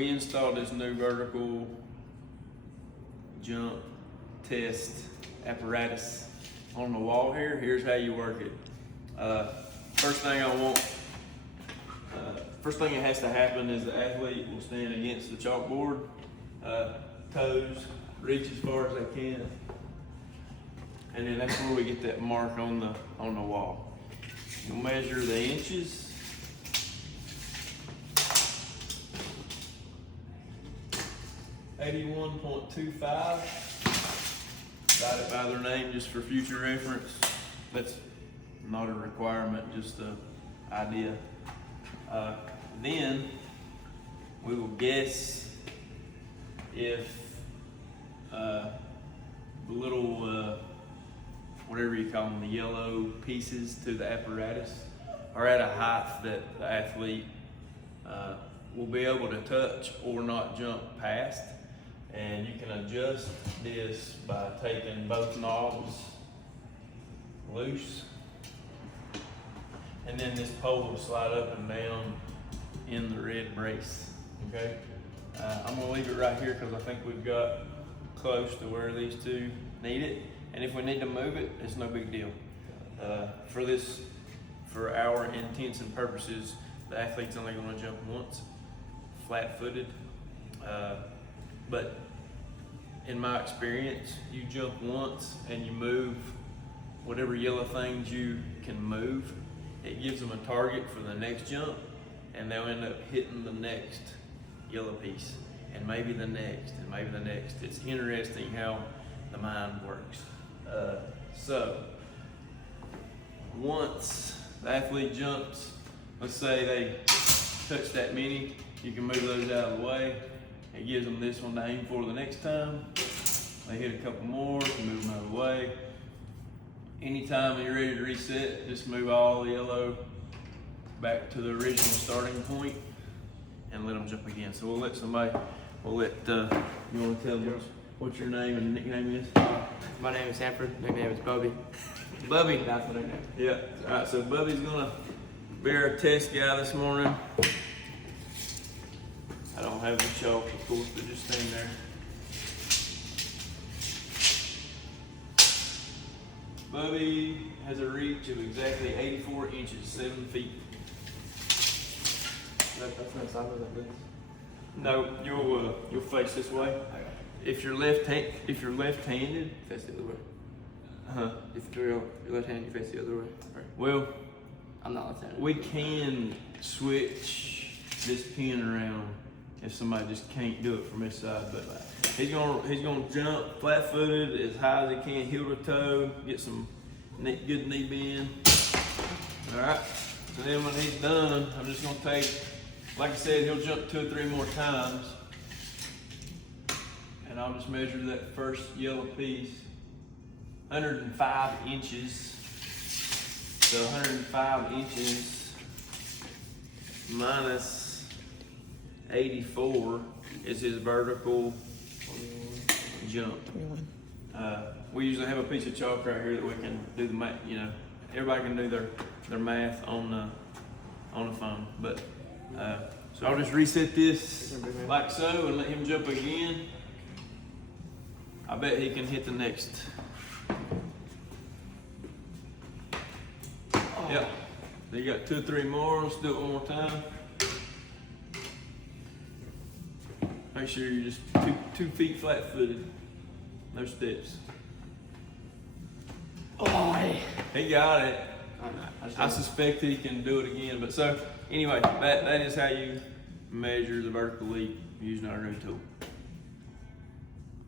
we installed this new vertical jump test apparatus on the wall here. Here's how you work it. First thing that has to happen is the athlete will stand against the chalkboard, toes reach as far as they can, and then that's where we get that mark on the wall. You'll measure the inches. .81.25. Write it by their name just for future reference. That's not a requirement, just an idea. Then we will guess if the little, whatever you call them, the yellow pieces to the apparatus are at a height that the athlete will be able to touch or not jump past. And you can adjust this by taking both knobs loose. And then this pole will slide up and down in the red brace, okay? I'm gonna leave it right here because I think we've got close to where these two need it. And if we need to move it, it's no big deal. For our intents and purposes, the athlete's only gonna jump once, flat-footed. But in my experience, you jump once and you move whatever yellow things you can move. It gives them a target for the next jump, and they'll end up hitting the next yellow piece, and maybe the next, and maybe the next. It's interesting how the mind works. So once the athlete jumps, let's say they touch that mini, you can move those out of the way. It gives them this one to aim for the next time. They hit a couple more, you move them out of the way. Anytime you're ready to reset, just move all the yellow back to the original starting point and let them jump again. So you want to tell them what your name and nickname is? My name is Sanford, nickname is Bubby. Bubby. That's my nickname. Yeah, all right, so Bubby's gonna be our test guy this morning. I don't have the chalk, of course, but just stand there. Bubby has a reach of exactly 84 inches, 7 feet. That's not solid like this. No, you'll face this way. If you're left-handed, Face the other way. If If you're left-handed, you face the other way. Right. well, I'm not left-handed. we can switch this pin around if somebody just can't do it from this side, but he's gonna jump flat-footed as high as he can, heel to toe, get some good knee bend. All right. So then when he's done, I'm just gonna take, like I said, he'll jump 2 or 3 more times, and I'll just measure that first yellow piece, 105 inches. So 105 inches minus 84 is his vertical jump. We usually have a piece of chalk right here that we can do the math. You know, everybody can do their math on the phone. But so I'll just reset this like so and let him jump again. I bet he can hit the next. Yep. You got 2 or 3 more. Let's do it one more time. Make sure you're just 2 feet flat-footed. No steps. Oh, He got it. I suspect he can do it again. But so anyway, that is how you measure the vertical leap using our new tool.